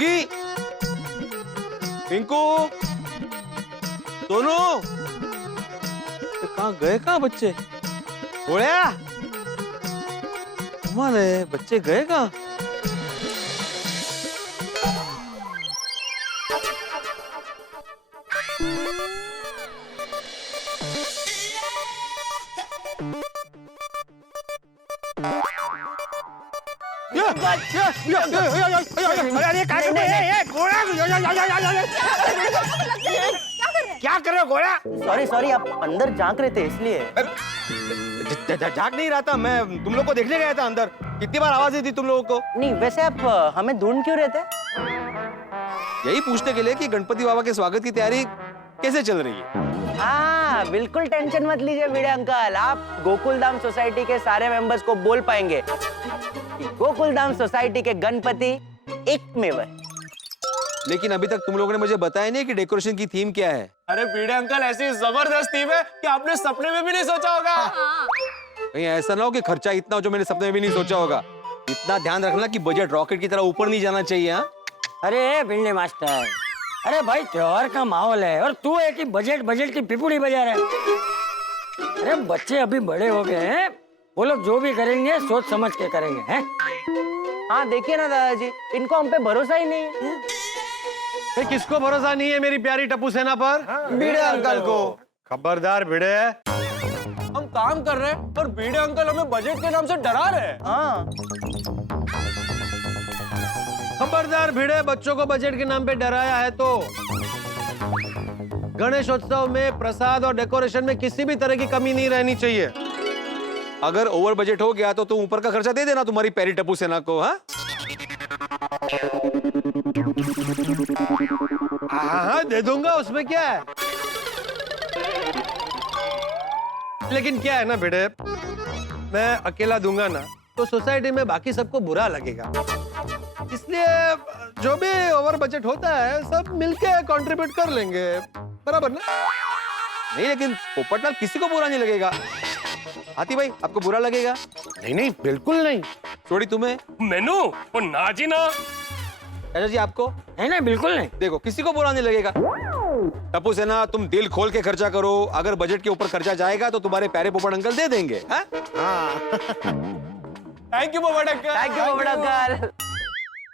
Doggy, Pinku, Sonu, कहाँ गए? कहाँ बच्चे? गोळ्या, कमाल है, बच्चे गए कहाँ? क्या कर रहे हो गोळ्या? सॉरी आप अंदर झांक रहे थे इसलिए। झांक नहीं रहा था मैं, तुम लोग को देखने गया था अंदर। कितनी बार आवाज दी थी तुम लोगों को? नहीं वैसे आप हमें ढूंढ क्यों रहे थे? यही पूछने के लिए कि गणपति बाबा के स्वागत की तैयारी कैसे चल रही है। हाँ बिल्कुल टेंशन मत लीजिए भिड़े अंकल, आप गोकुलधाम सोसाइटी के सारे मेंबर्स को बोल पाएंगे कि गोकुलधाम सोसाइटी के गणपति एकमेव है। लेकिन अभी तक तुम लोगों ने मुझे बताया नहीं कि डेकोरेशन की थीम क्या है। अरे भिड़े अंकल ऐसी जबरदस्त थीम है कि आपने सपने में भी नहीं सोचा होगा। कहीं ऐसा ना हो कि खर्चा इतना हो जो मैंने सपने में भी नहीं सोचा होगा। इतना ध्यान रखना कि बजट रॉकेट की तरह ऊपर नहीं जाना चाहिए। हाँ अरे भिंडे मास्टर, अरे भाई त्योहार का माहौल है और तू है कि बजट बजट की पिपुड़ी बजा रहा है। अरे बच्चे अभी बड़े हो गए हैं, वो लोग जो भी करेंगे सोच समझ के करेंगे हैं। हाँ देखिए ना दादाजी, इनको हम पे भरोसा ही नहीं है। किसको भरोसा नहीं है मेरी प्यारी टप्पू सेना पर? भिड़े अंकल को। खबरदार भिड़े, हम काम कर रहे हैं और भिड़े अंकल हमें बजट के नाम से डरा रहे हैं। हाँ खबरदार भिड़े, बच्चों को बजट के नाम पे डराया है तो गणेशोत्सव में प्रसाद और डेकोरेशन में किसी भी तरह की कमी नहीं रहनी चाहिए। अगर ओवर बजट हो गया तो तुम ऊपर का खर्चा दे देना तुम्हारी प्यारी टप्पू सेना को। हाँ हाँ दे दूंगा, उसमें क्या है। लेकिन क्या है ना भिड़े, मैं अकेला दूंगा ना तो सोसाइटी में बाकी सबको बुरा लगेगा, इसलिए जो भी ओवर बजट होता है सब मिलके कंट्रीब्यूट कर लेंगे, बराबर ना? नहीं लेकिन पोपटलाल किसी को बुरा नहीं लगेगा। हाथी भाई आपको बुरा लगेगा? नहीं नहीं बिल्कुल नहीं। छोड़ी तुम्हें? मेनू वो ना जी ना। चाचा जी आपको? है ना, बिल्कुल नहीं। देखो किसी को बुरा नहीं लगेगा। टप्पू सेना तुम दिल खोल के खर्चा करो, अगर बजट के ऊपर खर्चा जाएगा तो तुम्हारे प्यारे पोपट अंकल दे देंगे। हाँ? थैंक यू पोपट अंकल। थैंक यू पोपट अंकल।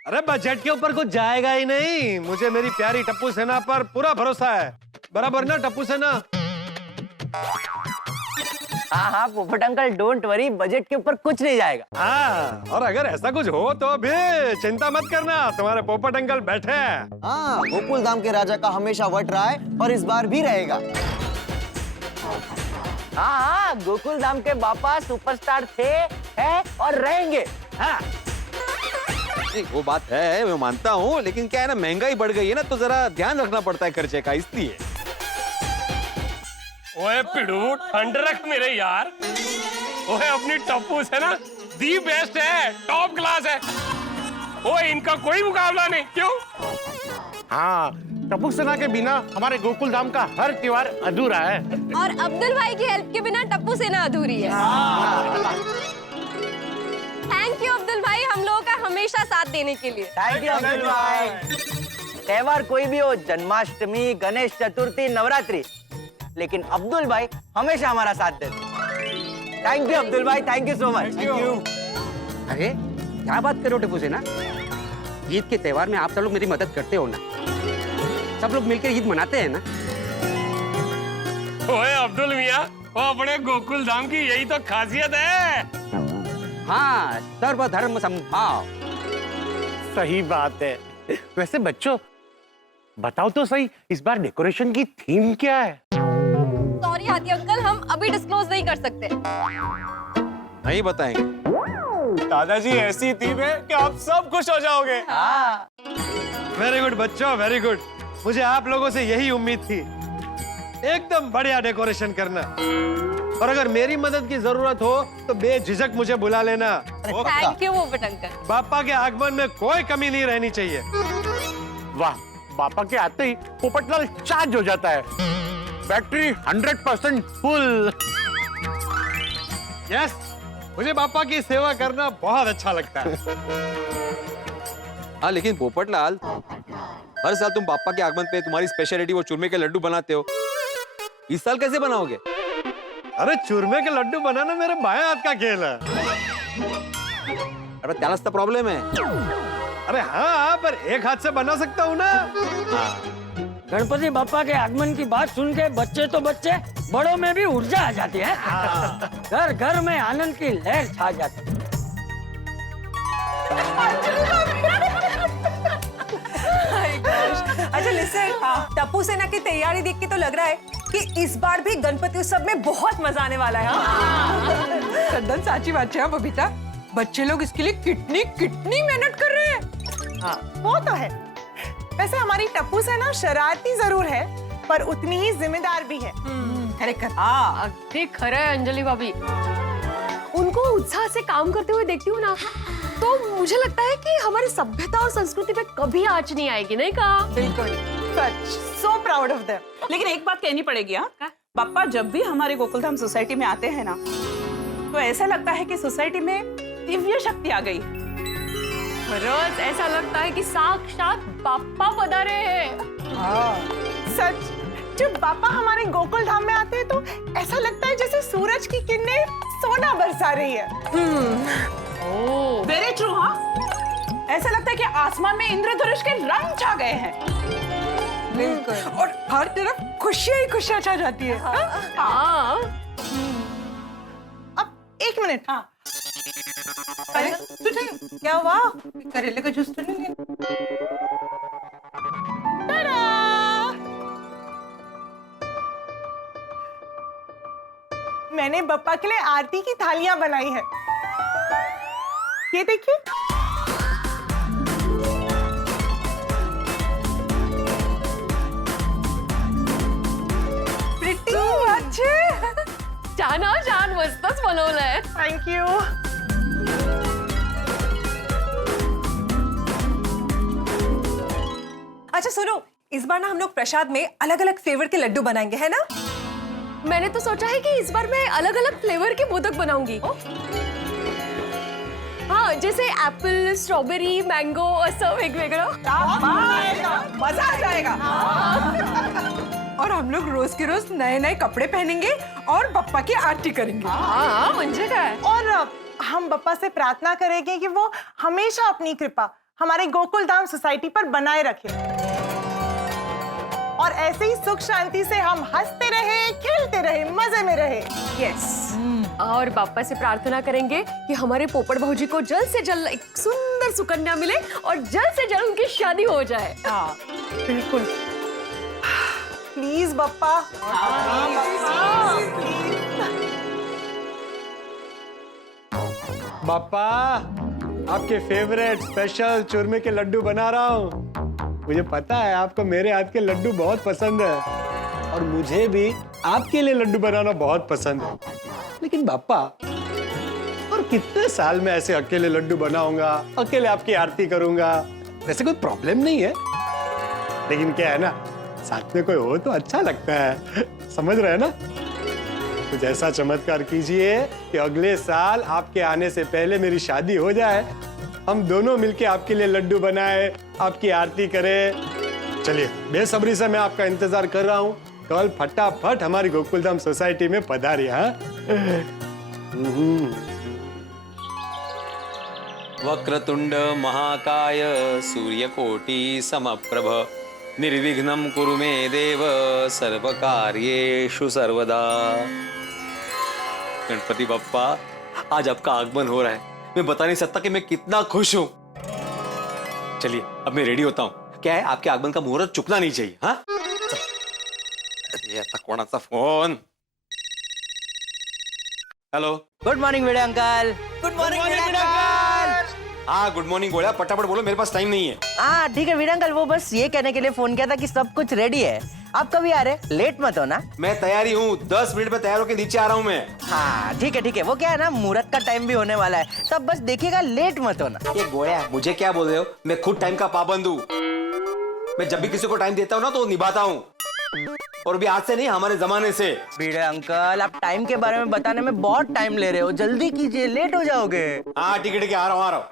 अरे बजट के ऊपर कुछ जाएगा ही नहीं, मुझे मेरी प्यारी टप्पू सेना पर पूरा भरोसा है, बराबर ना टप्पू सेना? हाँ हाँ पोपट अंकल डोंट वरी, बजट के ऊपर कुछ नहीं जाएगा। हाँ, और अगर ऐसा कुछ हो तो भी चिंता मत करना, तुम्हारे पोपट अंकल बैठे हैं। हाँ, गोकुलधाम के राजा का हमेशा वट रहा है और इस बार भी रहेगा। हाँ हाँ गोकुलधाम के बापा सुपरस्टार थे, हैं और रहेंगे। हाँ वो बात है, मैं मानता हूँ, लेकिन क्या है ना, महंगाई बढ़ गई है ना तो जरा ध्यान रखना पड़ता है खर्चे का, इसलिए। ओए पिड़ू ठंड रख मेरे यार। ओए अपनी टप्पू से ना दी बेस्ट है, टॉप क्लास है। ओए इनका कोई मुकाबला नहीं, क्यों? हाँ, टप्पू सेना के बिना हमारे गोकुलधाम का हर त्योहार अधूरा है। और अब्दुल भाई की हेल्प के बिना टप्पू सेना अधूरी है। थैंक यू अब्दुल भाई, हम लोगों का हमेशा साथ देने के लिए। थैंक यू अब्दुल भाई। त्योहार कोई भी हो, जन्माष्टमी, गणेश चतुर्थी, नवरात्रि, लेकिन अब्दुल भाई हमेशा हमारा साथ देते। थैंक यू अब्दुल भाई, thank you so much. Thank you. अरे क्या बात करो टप्पू सेना, ईद के त्योहार में आप सब लोग मेरी मदद करते हो ना, सब लोग मिलकर ईद मनाते हैं ना। ओए अब्दुल मियाँ, वो अपने गोकुल धाम की यही तो खासियत है। हाँ, सर्वधर्म समभाव। सही बात है। वैसे बच्चों बताओ तो सही, इस बार डेकोरेशन की थीम क्या है? सॉरी हाथी अंकल, हम अभी डिस्क्लोज नहीं कर सकते। नहीं बताएंगे। दादाजी ऐसी थीम है कि आप सब खुश हो जाओगे। हाँ वेरी गुड बच्चों, वेरी गुड। मुझे आप लोगों से यही उम्मीद थी, एकदम बढ़िया डेकोरेशन करना। और अगर मेरी मदद की जरूरत हो तो बेझिझक मुझे बुला लेना। थैंक यू पोपट अंकल। बापा के आगमन में कोई कमी नहीं रहनी चाहिए। वाह, बापा के आते ही पोपटलाल चार्ज हो जाता है, बैटरी 100% फुल। यस, मुझे बापा की सेवा करना बहुत अच्छा लगता है। हाँ लेकिन पोपटलाल, हर साल तुम पापा के आगमन पे तुम्हारी स्पेशलिटी वो चूरमे के लड्डू बनाते हो, इस साल कैसे बनाओगे? अरे चूरमे के लड्डू बनाना मेरे बाएं हाथ का खेल है। अरे त्यालाच तर प्रॉब्लेम है। अरे हाँ, पर एक हाथ से बना सकता हूँ ना। गणपति बापा के आगमन की बात सुन के बच्चे तो बच्चे, बड़ों में भी ऊर्जा आ जाती है। घर घर में आनंद की लहर छा जाती है। अच्छा लिसन, टप्पू सेना की तैयारी देख के तो लग रहा है कि इस बार भी गणपति उत्सव में बहुत मजा आने वाला है। सद्दन साची बात है बबीता, बच्चे लोग इसके लिए कितनी कितनी मेहनत कर रहे हैं। हाँ, वो तो है। वैसे हमारी टप्पू सेना शरारती जरूर है, पर उतनी ही जिम्मेदार भी है। अगदी खरं है अंजलि भाभी। उनको उत्साह से काम करते हुए देखती हूँ ना, तो मुझे लगता है कि हमारी सभ्यता और संस्कृति पे कभी आँच नहीं आएगी, नहीं कहा? बिल्कुल, सच, सो प्राउड ऑफ देम। लेकिन एक बात कहनी पड़ेगी, हाँ, पापा जब भी हमारे गोकुलधाम सोसाइटी में आते हैं ना, तो ऐसा लगता है कि सोसाइटी में दिव्य शक्ति आ गई। रोज ऐसा लगता है कि साक्षात बापा पधारे हैं। सच, जब पापा हमारे गोकुल धाम में आते हैं तो ऐसा लगता है जैसे सूरज की किरणें सोना बरसा रही है। वेरी ट्रू, हाँ। ऐसा लगता है कि आसमान में इंद्रधनुष के रंग छा गए हैं। बिल्कुल, और हर तरफ खुशियां ही खुशियां छा जाती है। हाँ। अब एक मिनट। हाँ, अरे तुझे क्या हुआ? करेले का जूस तो नहीं लेना? मैंने बप्पा के लिए आरती की थालियां बनाई है, ये देखिए। प्रिटी अच्छे। छान छान, मस्तच बनवलंय। Thank you. अच्छा सुनो, इस बार ना हम लोग प्रसाद में अलग अलग फ्लेवर के लड्डू बनाएंगे, है ना? मैंने तो सोचा है कि इस बार मैं अलग अलग फ्लेवर के मोदक बनाऊंगी। हाँ, जैसे एप्पल, स्ट्रॉबेरी, मैंगो, असं वेगवेगळं। मजा आ जाएगा। और हम लोग रोज के रोज नए नए कपड़े पहनेंगे और बप्पा की आरती करेंगे। हाँ, म्हणजे काय? और हम बप्पा से प्रार्थना करेंगे कि वो हमेशा अपनी कृपा हमारे गोकुल धाम सोसाइटी पर बनाए रखे, और ऐसे ही सुख शांति से हम हंसते रहे, खेलते रहे, मजे में रहे। यस। और बापा से प्रार्थना करेंगे कि हमारे पोपट भाऊजी को जल्द से जल्द एक सुंदर सुकन्या मिले और जल्द से जल्द उनकी शादी हो जाए। हाँ, बिल्कुल। प्लीज बप्पा। बापा, आपके फेवरेट स्पेशल चूरमे के लड्डू बना रहा हूँ। मुझे पता है आपको मेरे हाथ के लड्डू बहुत पसंद है, और मुझे भी आपके लिए लड्डू बनाना बहुत पसंद है। लेकिन बापा, और कितने साल में ऐसे अकेले लड्डू बनाऊंगा, अकेले आपकी आरती करूंगा। वैसे कोई प्रॉब्लम नहीं है, लेकिन क्या है ना, साथ में कोई हो तो अच्छा लगता है। समझ रहे हैं ना? कुछ ऐसा चमत्कार कीजिए कि अगले साल आपके आने से पहले मेरी शादी हो जाए, हम दोनों मिलके आपके लिए लड्डू बनाए, आपकी आरती करें। चलिए, बेसब्री से मैं आपका इंतजार कर रहा हूँ। कल फटाफट हमारी गोकुलधाम सोसाइटी में पधारिए। हाँ, वक्रतुंड महाकाय सूर्यकोटि समप्रभ निर्विघ्नं कुरु मे देव सर्वकार्येषु सर्वदा। गणपति बप्पा, आज आपका आगमन हो रहा है। मैं बता नहीं सकता कि मैं कितना खुश हूँ। चलिए, अब मैं रेडी होता हूँ। क्या है, आपके आगमन का मुहूर्त चुकना नहीं चाहिए। हाँ, आता कोणाचा phone? Hello, good morning video uncle. Good morning uncle. हाँ गुड मॉर्निंग गोया, फटाफट बोलो, मेरे पास टाइम नहीं है। हाँ ठीक है वीडियो अंकल, वो बस ये कहने के लिए फोन किया था कि सब कुछ रेडी है, आप कभी आ रहे, लेट मत हो ना। मैं तैयारी हूँ, 10 मिनट में तैयार होकर नीचे आ रहा हूँ मैं। हाँ ठीक है, वो क्या है ना, मुहूर्त का टाइम भी होने वाला है, तब बस देखिएगा, लेट मत होना। ये गोया, मुझे क्या बोल रहे हो? मैं खुद टाइम का पाबंद हूँ। मैं जब भी किसी को टाइम देता हूँ ना, तो निभाता हूँ, और भी आज से नहीं, हमारे जमाने से। वीडियो अंकल, आप टाइम के बारे में बताने में बहुत टाइम ले रहे हो, जल्दी कीजिए, लेट हो जाओगे। हाँ ठीक है, आ रहा हूँ।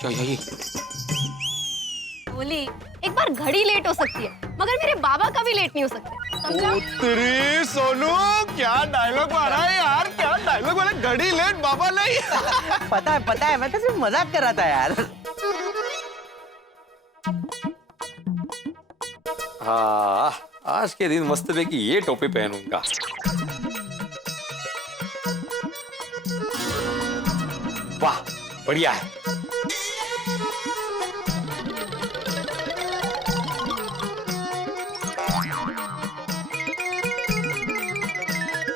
क्या ये? बोली एक बार घड़ी लेट हो सकती है मगर मेरे बाबा का भी लेट नहीं हो सकता, समझा? तेरी सोनू, क्या डायलॉग मारा है यार, क्या डायलॉग मारा, घड़ी लेट बाबा नहीं। पता है मैं तो सिर्फ मजाक कर रहा था यार। हाँ, आज के दिन मस्त पे कि ये टोपी पहनूंगा। वाह, बढ़िया है।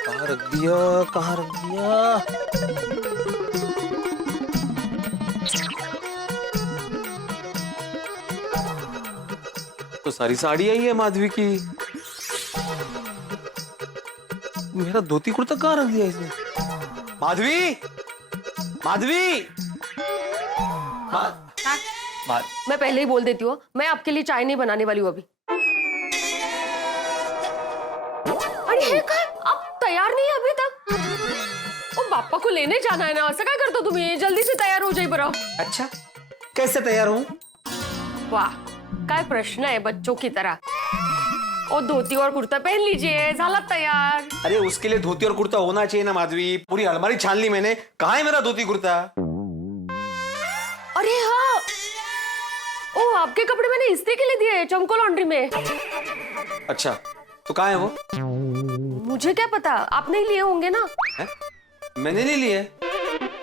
कहाँ रख दिया, कहाँ रख दिया? तो सारी साड़ी आई है माधवी की। मेरा धोती कुर्ता कहाँ रख दिया इसने? माधवी, माधवी, मैं पहले ही बोल देती हूँ, मैं आपके लिए चाय नहीं बनाने वाली हूँ अभी। अरे हे काय, आप तैयार नहीं है अभी तक? ओ बाप्पा को लेने जाना है ना, असं काय करतो तुम्ही? जल्दी से तैयार हो जाइए बरं। अच्छा, कैसे तैयार हूँ? वाह, काय प्रश्न है बच्चों की तरह। ओ धोती और कुर्ता पहन लीजिए, झाला तैयार। अरे उसके लिए धोती और कुर्ता होना चाहिए ना माधवी। पूरी अलमारी छान ली मैंने, कहाँ है मेरा धोती कुर्ता? अरे हाँ, ओ आपके कपड़े मैंने इस्त्री के लिए दिए हैं चमको लॉन्ड्री में। अच्छा, तो कहाँ है वो? मुझे क्या पता, आप नहीं लिए होंगे ना। है? मैंने नहीं लिए।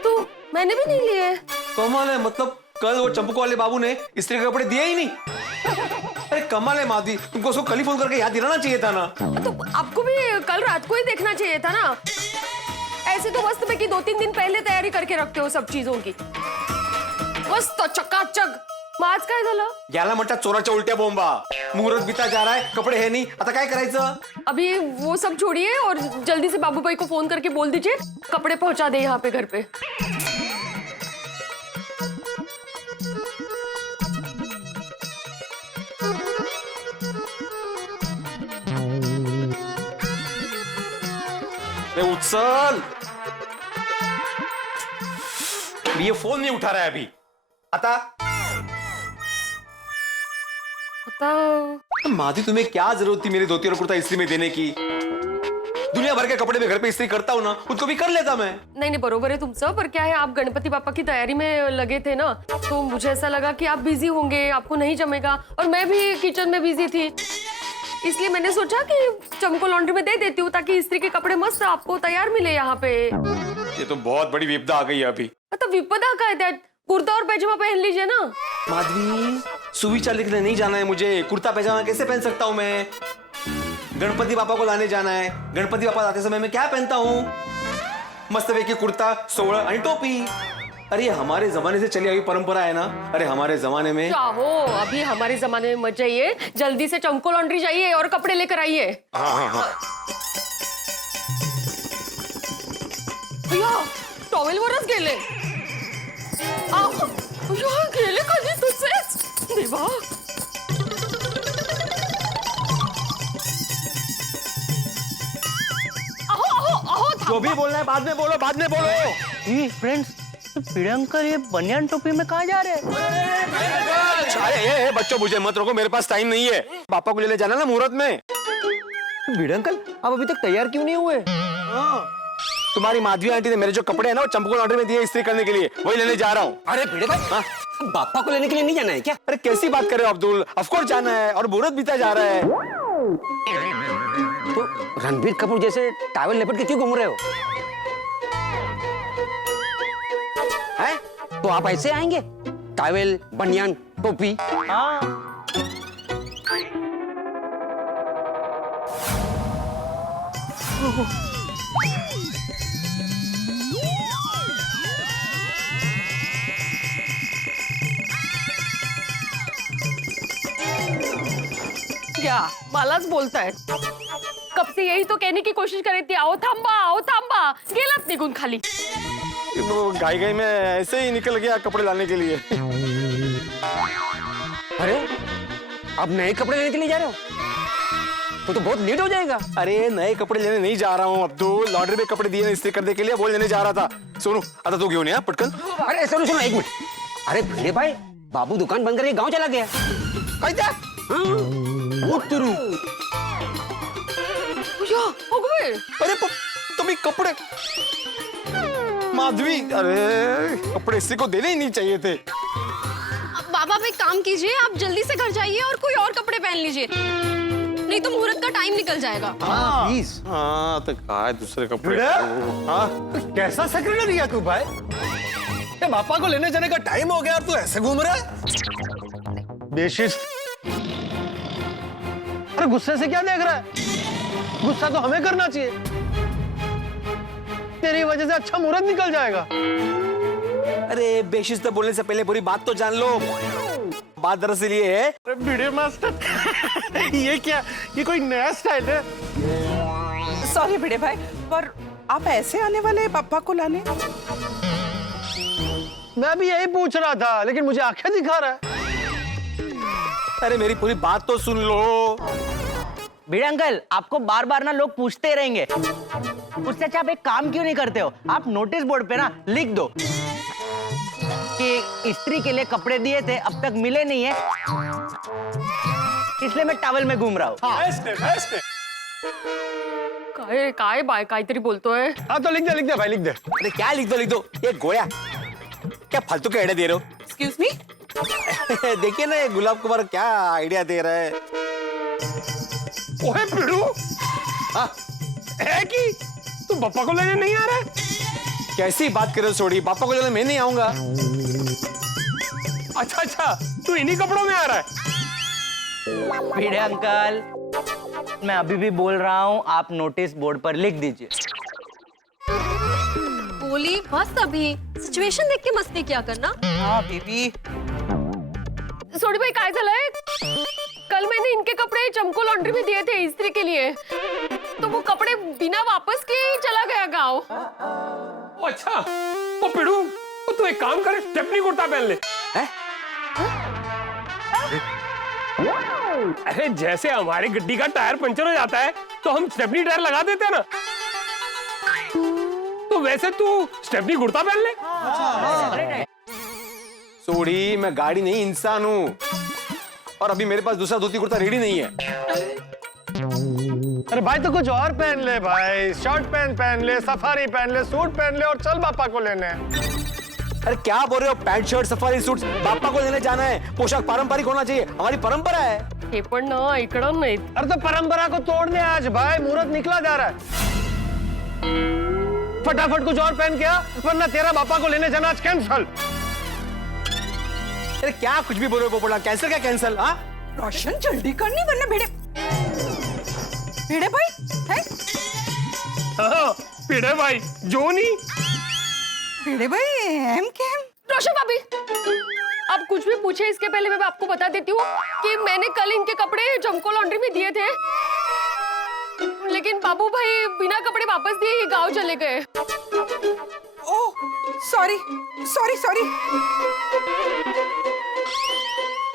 तो मैंने भी नहीं लिए। कमाल है, मतलब कल वो चंपको वाले बाबू ने इस्त्री के कपड़े दिए ही नहीं। अरे कमाल है माधवी, तुमको उसको कल ही फोन करके याद दिलाना चाहिए था ना। तो आपको भी कल रात को ही देखना चाहिए था ना। ऐसे तो मस्त में कि 2-3 दिन पहले तैयारी करके रखते हो सब चीजों की। मस्त चकाचक। आज काय झालं? याला म्हणतात चोराच्या उलट्या बोंबा। मुहूर्त बीता जा रहा है, कपडे है नहीं, आता काय करायचं? अभी वो सब छोड़िए और जल्दी से बाबू भाई को फोन करके बोल दीजिए कपड़े पहुंचा दे यहाँ पे घर पे। उचल, ये फोन नहीं उठा रहा है अभी। आता माधवी, तुम्हें क्या जरूरत थी मेरी धोती और कुर्ता इस्त्री में देने की? दुनिया भर के कपड़े में घर पे इस्त्री करता हूँ ना, उनको भी कर लेता मैं। नहीं बरोबर है तुमसे, पर क्या है आप गणपति पापा की तैयारी में लगे थे ना, तो मुझे ऐसा लगा कि आप बिजी होंगे, आपको नहीं जमेगा, और मैं भी किचन में बिजी थी, इसलिए मैंने सोचा कि चमको लॉन्ड्री में दे देती हूँ ताकि इस्त्री के कपड़े मस्त आपको तैयार मिले यहाँ पे। ये तो बहुत बड़ी विपदा आ गई है अभी। तो विपदा का है त्यात? कुर्ता और पैजामा पहन लीजिए ना। माधवी, सुविचार लिखने नहीं जाना है मुझे, कुर्ता पैजामा कैसे पहन सकता हूँ मैं? गणपति पापा को लाने जाना है, गणपति पापा आते समय मैं क्या पहनता हूँ? मस्तपैकी कुर्ता, सोवळ आणि टोपी। अरे हमारे जमाने से चली आई परंपरा है ना। अरे हमारे जमाने में चाहो अभी हमारे जमाने में मत जाइए, जल्दी से चमको लॉन्ड्री जाइए और कपड़े लेकर आइए। हाँ। भैया टॉवेल वरच गेले। भैया गेले कधी तुझेच देवा। अहो जो भी बोलना है बाद में बोलो, बाद में बोलो। फ्रेंड्स, प्रियंकर ये बनियान टोपी में कहाँ जा रहे हैं? अरे बच्चों, मुझे मत रोको, मेरे पास टाइम नहीं है। पापा को लेने जाना ना मुहूर्त में। भिड़ंकल, आप अभी तक तैयार क्यों नहीं हुए? तुम्हारी माधवी आंटी ने मेरे जो कपड़े हैं ना वो चंपको लॉन्ड्री में दिए इस्त्री करने के लिए, वही लेने जा रहा हूँ। अरे भिड़े भाई, हाँ? बापा को लेने के लिए नहीं जाना है क्या? अरे कैसी बात कर रहे हो अब्दुल, ऑफ कोर्स जाना है, और मुहूर्त बीता जा रहा है। तो रणबीर कपूर जैसे टॉवेल लपेट के क्यों घूम रहे हो? हैं? तो आप ऐसे आएंगे? टॉवेल, बनियान, टोपी। क्या मलाच बोलतायत? कब से यही तो कहने की कोशिश कर रही थी, आओ थांबा, गेलात निघून खाली। वो गाई में ऐसे ही निकल गया कपड़े लाने के लिए। अरे अब नए कपड़े लेने के लिए जा रहे हो? तो बहुत लेट हो जाएगा। अरे नए कपड़े लेने नहीं जा रहा हूँ अब्दुल, लॉन्ड्री में कपड़े दिए इस्त्री करने के लिए, वो लेने जा रहा था। सोनू आता तू घेऊन या पटकन। अरे सुनो एक मिनट, अरे भिड़े भाई, बाबू दुकान बंद करके गांव चला गया। कैसे? अरे तुम्हें कपड़े माधवी, अरे कपड़े इसी को देने ही नहीं चाहिए थे। बाबा आप एक काम कीजिए, आप जल्दी से घर जाइए और कोई और कपड़े पहन लीजिए, नहीं तो मुहूर्त का टाइम निकल जाएगा। हाँ प्लीज। हाँ तो कहा है दूसरे कपड़े। हाँ कैसा सेक्रेटरी है तू भाई? ये पापा को लेने जाने का टाइम हो गया और तू ऐसे घूम रहा है? बेशिस्त। अरे गुस्से से क्या देख रहा है? गुस्सा तो हमें करना चाहिए, तेरी वजह से अच्छा मुहूर्त निकल जाएगा। अरे बेशिस्त बोलने से पहले पूरी बात तो जान लो। बात दरअसल ये है। भिड़े मास्टर ये क्या, ये कोई नया स्टाइल है? सॉरी भिड़े भाई, पर आप ऐसे आने वाले हैं पापा को लाने? मैं भी यही पूछ रहा था, लेकिन मुझे आंखें दिखा रहा है। अरे मेरी पूरी बात तो सुन लो। भिड़े अंकल, आपको बार बार ना लोग पूछते रहेंगे, उससे अच्छा आप एक काम क्यों नहीं करते हो? आप नोटिस बोर्ड पे ना लिख दो कि स्त्री के लिए कपड़े दिए थे, अब तक मिले नहीं है, इसलिए मैं टॉवल में घूम रहा हूँ। काय बाय काहीतरी बोलतोय। हाँ तो लिख दे भाई, लिख दे। अरे क्या लिख दो ये गोया, क्या फालतू के आइडिया दे रहे हो? Excuse me. देखिए ना ये गुलाब कुमार क्या आइडिया दे रहा है। ओए पिड़ू, हाँ है कि तू पापा को लेने नहीं आ रहा है? कैसी बात कर रहे हो सोडी, पापा को लेने मैं नहीं आऊंगा। अच्छा, तू इन्हीं कपड़ों में आ रहा है? भिड़े अंकल, मैं अभी भी बोल रहा हूँ, आप नोटिस बोर्ड पर लिख दीजिए। बोली बस अभी सिचुएशन देख के मस्ती क्या करना। हाँ बेबी। सोडी भाई काय झालंय, कल मैंने इनके कपड़े चमको लॉन्ड्री में दिए थे इस्त्री के लिए, तो वो कपड़े बिना वापस किए ही चला गया गाँव। अच्छा, ओ पिड़ू, तू एक काम कर, स्टेपनी कुर्ता पहन ले। अरे जैसे हमारी गड्डी का टायर पंचर हो जाता है तो हम स्टेपनी टायर लगा देते हैं ना, तो वैसे तू स्टेपनी कुर्ता पहन ले। सोडी मैं गाड़ी नहीं इंसान हूँ, और अभी मेरे पास दूसरा धोती कुर्ता रेडी नहीं है। अरे भाई तो कुछ और पहन ले भाई, शर्ट पहन ले, सफारी पहन ले, सूट पहन ले और चल पापा को लेने। अरे क्या बोल रहे हो, पैंट शर्ट सफारी सूट, पापा को लेने जाना है। पोशाक पारंपरिक होना चाहिए, हमारी परंपरा है। हे पण ना इकडं नाही। अरे तो परंपरा को तोड़ने आज भाई, मुहूर्त निकला जा रहा है। फटाफट कुछ और पहन के आ, वरना तेरा पापा को लेने जाना आज कैंसल। अरे क्या कुछ भी बोल रहे हो पोपटलाल, कैंसिल क्या कैंसिल? हाँ रोशन जल्दी करनी वरना भिड़े भाई है। हाँ, पिड़े भाई जोनी। भिड़े भाई हम क्या? रोशन भाभी, आप कुछ भी पूछे इसके पहले मैं आपको बता देती हूँ कि मैंने कल इनके कपड़े चमको लॉन्ड्री में दिए थे, लेकिन बाबू भाई बिना कपड़े वापस दिए ही गांव चले गए। Oh sorry.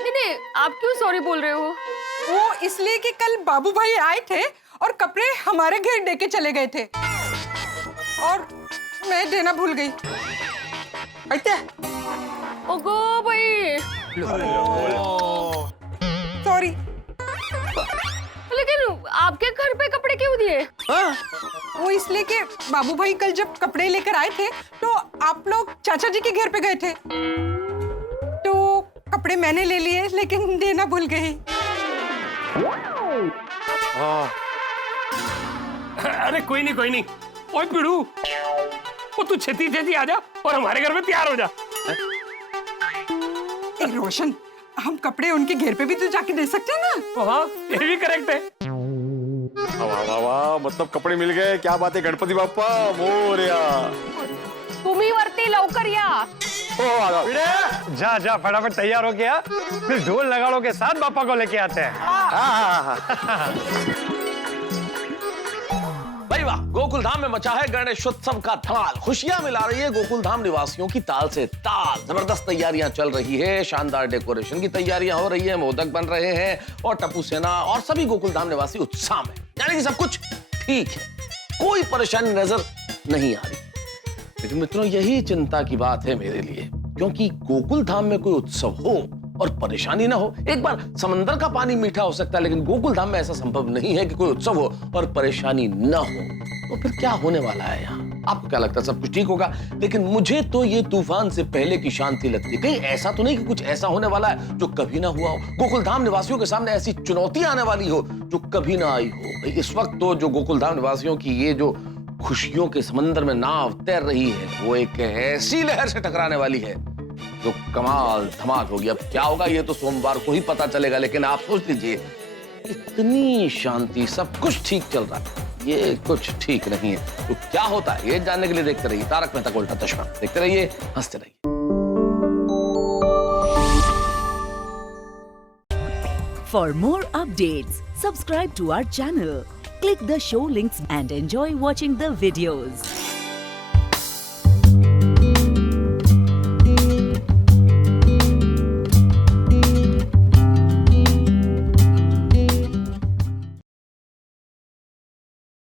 नहीं, आप क्यों सॉरी बोल रहे हो? वो इसलिए कि कल बाबू भाई आए थे और कपड़े हमारे घर दे के चले गए थे और मैं देना भूल गई। ओगो भाई, सॉरी। लेकिन आपके घर पे कपड़े क्यों दिए? वो इसलिए कि बाबू भाई कल जब कपड़े लेकर आए थे तो आप लोग चाचा जी के घर पे गए थे, तो कपड़े मैंने ले लिए लेकिन देना भूल गई। अरे कोई नहीं। ओए पिड़ू, वो तू छेती आ जा और हमारे घर में तैयार हो जा। ए रोशन, हम कपड़े उनके घर पे भी तो जाके दे सकते हैं ना? हाँ, ये भी करेक्ट है। वाह, मतलब कपड़े मिल गए, क्या बात है। गणपति बाप्पा मोरया। तुम्ही वरती लवकर या। जा फटाफट तैयार हो गया, फिर ढोल नगाड़ों के साथ पापा को लेके आते हैं। भाई वाह, गोकुल धाम में मचा है गणेशोत्सव का धमाल। खुशियां मिला रही है गोकुल धाम निवासियों की ताल से ताल। जबरदस्त तैयारियां चल रही है, शानदार डेकोरेशन की तैयारियां हो रही है, मोदक बन रहे हैं और टप्पू सेना और सभी गोकुल धाम निवासी उत्साह में, यानी कि सब कुछ ठीक है, कोई परेशानी नजर नहीं आ रही। लेकिन मित्रों, यही चिंता की बात है मेरे लिए क्योंकि गोकुल धाम में कोई उत्सव हो और परेशानी ना हो। एक बार समंदर का पानी मीठा हो सकता है, लेकिन गोकुल धाम में ऐसा संभव नहीं है कि कोई उत्सव हो और परेशानी ना हो। तो फिर क्या होने वाला है यहाँ? आपको क्या लगता है सब कुछ ठीक होगा? लेकिन मुझे तो ये तूफान से पहले की शांति लगती है। कहीं ऐसा तो नहीं कि कुछ ऐसा होने वाला है जो कभी ना हुआ हो, गोकुल धाम निवासियों के सामने ऐसी चुनौती आने वाली हो जो कभी ना आई हो। इस वक्त तो जो गोकुल धाम निवासियों की ये जो खुशियों के समंदर में नाव तैर रही है, वो एक ऐसी लहर से टकराने वाली है जो कमाल धमाल होगी। अब क्या होगा ये तो सोमवार को ही पता चलेगा, लेकिन आप सोच लीजिए इतनी शांति, सब कुछ ठीक चल रहा है, ये कुछ ठीक नहीं है। तो क्या होता है ये जानने के लिए देखते रहिए तारक मेहता का उल्टा चश्मा। देखते रहिए, हंसते रहिए। For more updates, subscribe to our channel, click the show links and enjoy watching the videos.